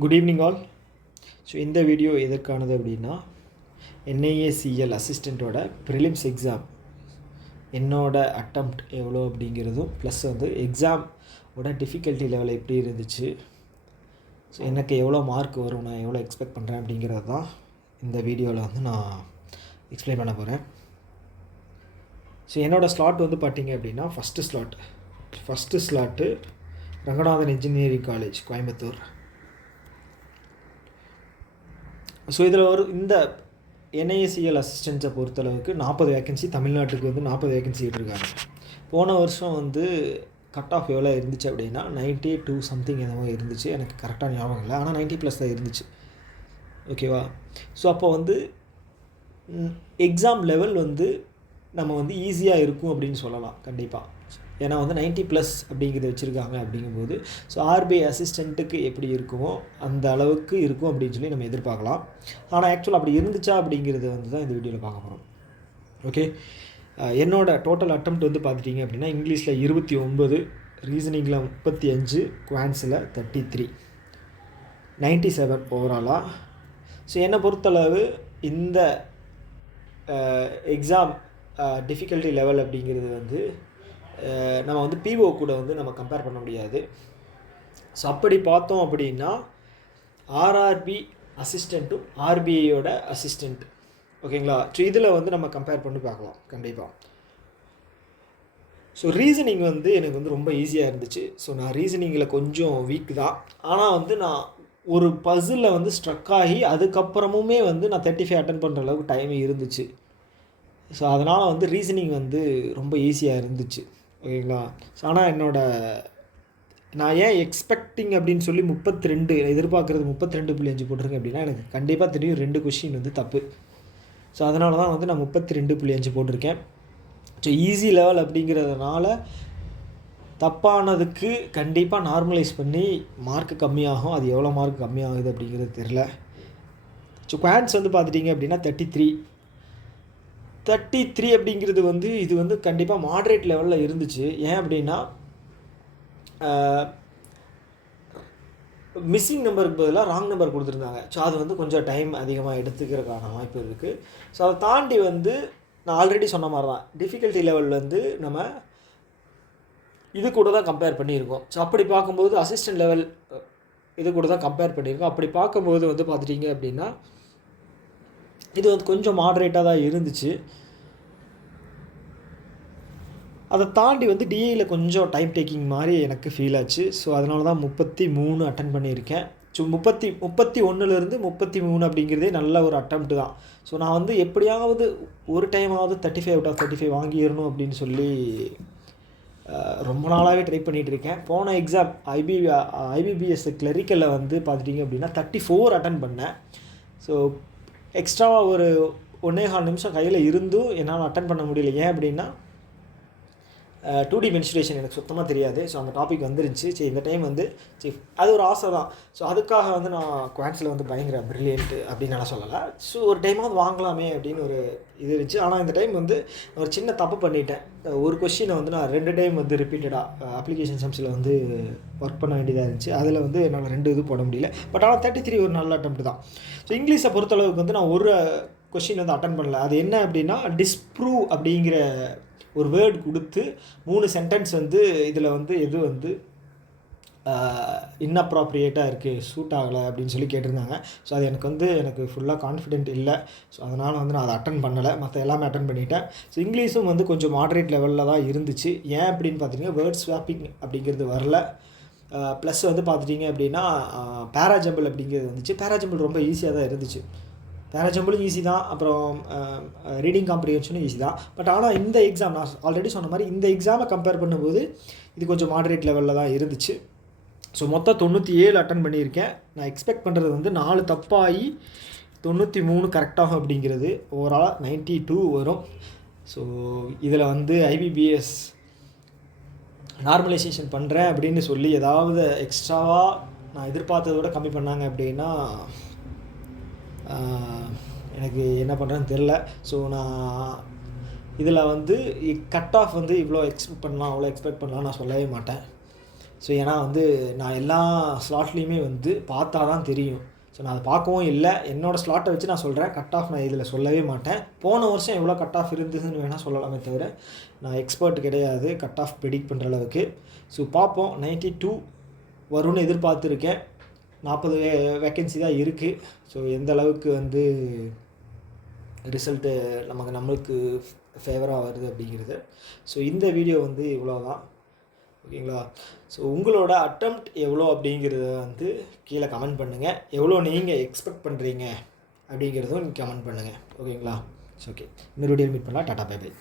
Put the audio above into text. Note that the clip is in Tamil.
Good evening all. ஸோ இந்த வீடியோ எதற்கானது அப்படின்னா, NIACL அசிஸ்டண்ட்டோட ப்ரிலிம்ஸ் எக்ஸாம் என்னோட அட்டம்ப்ட் எவ்வளோ அப்படிங்கிறதும், ப்ளஸ் வந்து எக்ஸாமோட டிஃபிகல்ட்டி லெவல் எப்படி இருந்துச்சு, ஸோ எனக்கு எவ்வளோ மார்க் வரும், நான் எவ்வளோ எக்ஸ்பெக்ட் பண்ணுறேன் அப்படிங்கிறது தான் இந்த வீடியோவில் வந்து நான் எக்ஸ்பிளைன் பண்ண போகிறேன். ஸோ என்னோடய ஸ்லாட் வந்து பார்த்திங்க அப்படின்னா, first slot Ranganathan engineering college, Coimbatore. So இதில் இந்த NIACL அசிஸ்டன்ஸை பொறுத்தளவுக்கு 40 வேக்கன்சி, தமிழ்நாட்டுக்கு வந்து 40 வேக்கன்சி விட்டுருக்காங்க. போன வருஷம் வந்து கட் ஆஃப் எவ்வளோ இருந்துச்சு அப்படின்னா 92 சம்திங் என்னமோ இருந்துச்சு, எனக்கு கரெக்டாக ஞாபகம் இல்லை, ஆனால் 90+ தான் இருந்துச்சு. ஓகேவா? ஸோ அப்போ வந்து எக்ஸாம் லெவல் வந்து நம்ம வந்து ஈஸியாக இருக்கும் அப்படின்னு சொல்லலாம் கண்டிப்பாக. ஏன்னா வந்து 90+ அப்படிங்கிறத வச்சுருக்காங்க. அப்படிங்கும்போது ஸோ RBI அசிஸ்டண்ட்டுக்கு எப்படி இருக்குமோ அந்த அளவுக்கு இருக்கும் அப்படின்னு சொல்லி நம்ம எதிர்பார்க்கலாம். ஆனால் ஆக்சுவலாக அப்படி இருந்துச்சா அப்படிங்கிறது வந்து தான் இந்த வீடியோவில் பார்க்க போகிறோம். ஓகே, என்னோடய டோட்டல் அட்டம்ப்ட் வந்து பார்த்துட்டிங்க அப்படின்னா, இங்கிலீஷில் 29, ரீசனிங்கில் 35, குவான்ஸில் 33, 97 ஓவராலாக. ஸோ என்னை பொறுத்தளவு இந்த எக்ஸாம் டிஃபிகல்ட்டி லெவல் அப்படிங்கிறது வந்து நம்ம வந்து PO கூட வந்து நம்ம கம்பேர் பண்ண முடியாது. ஸோ அப்படி பார்த்தோம் அப்படின்னா RRB அசிஸ்டண்ட்டும் RBIயோட அசிஸ்டண்ட், ஓகேங்களா? ஸோ இதில் வந்து நம்ம கம்பேர் பண்ணி பார்க்கலாம் கண்டிப்பாக. ஸோ ரீசனிங் வந்து எனக்கு வந்து ரொம்ப ஈஸியாக இருந்துச்சு. ஸோ நான் ரீசனிங்கில் கொஞ்சம் வீக் தான், ஆனால் வந்து நான் ஒரு பசிலில் வந்து ஸ்ட்ரக் ஆகி அதுக்கப்புறமுமே வந்து நான் 35 அட்டன் பண்ணுற அளவுக்கு டைம் இருந்துச்சு. ஸோ அதனால் வந்து ரீசனிங் வந்து ரொம்ப ஈஸியாக இருந்துச்சு, ஓகேங்களா? ஸோ ஆனால் நான் ஏன் எக்ஸ்பெக்டிங் அப்படின்னு சொல்லி 32 எதிர்பார்க்குறது 32.5 போட்டிருக்கேன் அப்படின்னா, எனக்கு கண்டிப்பாக தெரியும் 2 கொஷின் வந்து தப்பு. ஸோ அதனால தான் வந்து நான் 32.5 போட்டிருக்கேன். ஸோ ஈஸி லெவல் அப்படிங்கிறதுனால தப்பானதுக்கு கண்டிப்பாக நார்மலைஸ் பண்ணி மார்க் கம்மியாகும். அது எவ்வளோ மார்க் கம்மியாகுது அப்படிங்கிறது தெரில. ஸோ குவான்ஸ் வந்து பார்த்துட்டிங்க அப்படின்னா 33 அப்படிங்கிறது வந்து இது வந்து கண்டிப்பாக மாட்ரேட் லெவலில் இருந்துச்சு. ஏன் அப்படின்னா மிஸ்ஸிங் நம்பருக்கு பதிலாக ராங் நம்பர் கொடுத்துருந்தாங்க. ஸோ அது வந்து கொஞ்சம் டைம் அதிகமாக எடுத்துக்கிறதுக்கான வாய்ப்பு இருக்குது. ஸோ அதை தாண்டி வந்து நான் ஆல்ரெடி சொன்ன மாதிரி தான் டிஃபிகல்ட்டி லெவல் வந்து நம்ம இது கூட தான் கம்பேர் பண்ணியிருக்கோம். ஸோ அப்படி பார்க்கும்போது அசிஸ்டன்ட் லெவல் இது கூட தான் கம்பேர் பண்ணியிருக்கோம். அப்படி பார்க்கும்போது வந்து பார்த்துட்டிங்க அப்படின்னா இது வந்து கொஞ்சம் மாட்ரேட்டாக தான் இருந்துச்சு. அதை தாண்டி வந்து DIயில் கொஞ்சம் டைம் டேக்கிங் மாதிரி எனக்கு ஃபீல் ஆச்சு. ஸோ அதனால தான் 33 அட்டன் பண்ணியிருக்கேன். ஸோ 31லேருந்து 33 அப்படிங்கிறதே நல்ல ஒரு அட்டம்ப்ட் தான். ஸோ நான் வந்து எப்படியாவது ஒரு டைமாவது 35 out of 35 வாங்கிடணும் அப்படின்னு சொல்லி ரொம்ப நாளாகவே ட்ரை பண்ணிகிட்டு இருக்கேன். போன எக்ஸாம் IBBS கிளரிக்கலில் வந்து பார்த்துட்டிங்க அப்படின்னா 34 அட்டன் பண்ணேன். ஸோ எக்ஸ்ட்ராவாக ஒரு 1.25 நிமிஷம் கையில் இருந்தும் என்னால் அட்டன் பண்ண முடியல. ஏன் அப்படின்னா 2D மென்சுரேஷன் எனக்கு சுத்தமாக தெரியாது. ஸோ அந்த டாபிக் வந்துருந்துச்சு. சரி, இந்த டைம் வந்து அது ஒரு ஆசை தான். ஸோ அதுக்காக வந்து நான் குவான்ஸில் வந்து பயங்கர ப்ரில்லியன்ட்டு அப்படின்னு நான் சொல்லலை. ஸோ ஒரு டைமாவது வாங்கலாமே அப்படின்னு ஒரு இது இருந்துச்சு. ஆனால் இந்த டைம் வந்து ஒரு சின்ன தப்பு பண்ணிட்டேன். ஒரு கொஷினை வந்து நான் 2 டைம் வந்து ரிப்பீட்டடாக அப்ளிகேஷன் சம்ஸில் வந்து ஒர்க் பண்ண வேண்டியதாக இருந்துச்சு. அதில் வந்து என்னால் 2 இது போட முடியல. பட் ஆனால் 33 ஒரு நல்ல அட்டம்ப்ட் தான். ஸோ இங்கிலீஷை பொறுத்தளவுக்கு வந்து நான் ஒரு கொஷின் வந்து அட்டன் பண்ணல. அது என்ன அப்படின்னா, டிஸ்ப்ரூவ் அப்படிங்கிற ஒரு வேர்டு கொடுத்து 3 சென்டென்ஸ் வந்து இதில் வந்து எது வந்து இன்அப்ராப்ரியேட்டாக இருக்குது, சூட் ஆகலை அப்படின்னு சொல்லி கேட்டிருந்தாங்க. ஸோ அது எனக்கு ஃபுல்லாக கான்ஃபிடென்ட் இல்லை. ஸோ அதனால் வந்து நான் அதை அட்டன் பண்ணலை. மற்ற எல்லாமே அட்டன் பண்ணிட்டேன். ஸோ இங்கிலீஷும் வந்து கொஞ்சம் மாட்ரேட் லெவலில் தான் இருந்துச்சு. ஏன் அப்படின்னு பார்த்தீங்கன்னா வேர்ட் ஸ்வாப்பிங் அப்படிங்கிறது வரல. ப்ளஸ் வந்து பார்த்துட்டிங்க அப்படின்னா பேராஜம்பிள் அப்படிங்கிறது வந்துச்சு. பேராஜம்பிள் ரொம்ப ஈஸியாக தான் இருந்துச்சு. பேராஜம்பிளும் ஈஸி தான், அப்புறம் ரீடிங் காம்ப்ரிஹென்ஷனும் ஈஸி தான். பட் ஆனால் இந்த எக்ஸாம் நான் ஆல்ரெடி சொன்ன மாதிரி இந்த எக்ஸாமை கம்பேர் பண்ணும்போது இது கொஞ்சம் மாட்ரேட் லெவலில் தான் இருந்துச்சு. ஸோ மொத்தம் 97 அட்டன் பண்ணியிருக்கேன். நான் எக்ஸ்பெக்ட் பண்ணுறது வந்து 4 தப்பாகி 93 கரெக்டாகும் அப்படிங்கிறது. ஓவராலாக 92 வரும். ஸோ இதில் வந்து IBBS நார்மலைசேஷன் பண்ணுறேன் அப்படின்னு சொல்லி ஏதாவது எக்ஸ்ட்ராவாக நான் எதிர்பார்த்ததை விட கம்மி பண்ணாங்க அப்படின்னா எனக்கு என்ன பண்ணுறேன்னு தெரில. ஸோ நான் இதில் வந்து கட் ஆஃப் வந்து இவ்வளோ எக்ஸ்பெக்ட் பண்ணலாம், அவ்வளோ எக்ஸ்பெக்ட் பண்ணலாம் நான் சொல்லவே மாட்டேன். ஸோ ஏன்னா வந்து நான் எல்லா ஸ்லாட்லேயுமே வந்து பார்த்தா தான் தெரியும். ஸோ நான் அதை பார்க்கவும் இல்லை. என்னோடய ஸ்லாட்டை வச்சு நான் சொல்கிறேன். கட் ஆஃப் நான் இதில் சொல்லவே மாட்டேன். போன வருஷம் எவ்வளோ கட் ஆஃப் இருந்ததுன்னு வேணால் சொல்லலாமே தவிர நான் எக்ஸ்பர்ட் கிடையாது கட் ஆஃப் ப்ரெடிக்ட் பண்ணுற அளவுக்கு. ஸோ பார்ப்போம். 92 வரும்னு எதிர்பார்த்துருக்கேன். 40 வேக்கன்சி தான் இருக்குது. ஸோ எந்த அளவுக்கு வந்து ரிசல்ட்டு நம்மளுக்கு ஃபேவராக வருது அப்படிங்கிறது. ஸோ இந்த வீடியோ வந்து இவ்வளோ தான். ஓகேங்களா? ஸோ உங்களோட அட்டெம்ப்ட் எவ்வளோ அப்படிங்கிறத வந்து கீழே கமெண்ட் பண்ணுங்கள். எவ்வளோ நீங்கள் எக்ஸ்பெக்ட் பண்ணுறீங்க அப்படிங்கிறதும் நீங்கள் கமெண்ட் பண்ணுங்கள். ஓகேங்களா? ஸோ ஓகே, இன்னொரு வீடியோ மீட் பண்ணலாம். டாடா பை பை.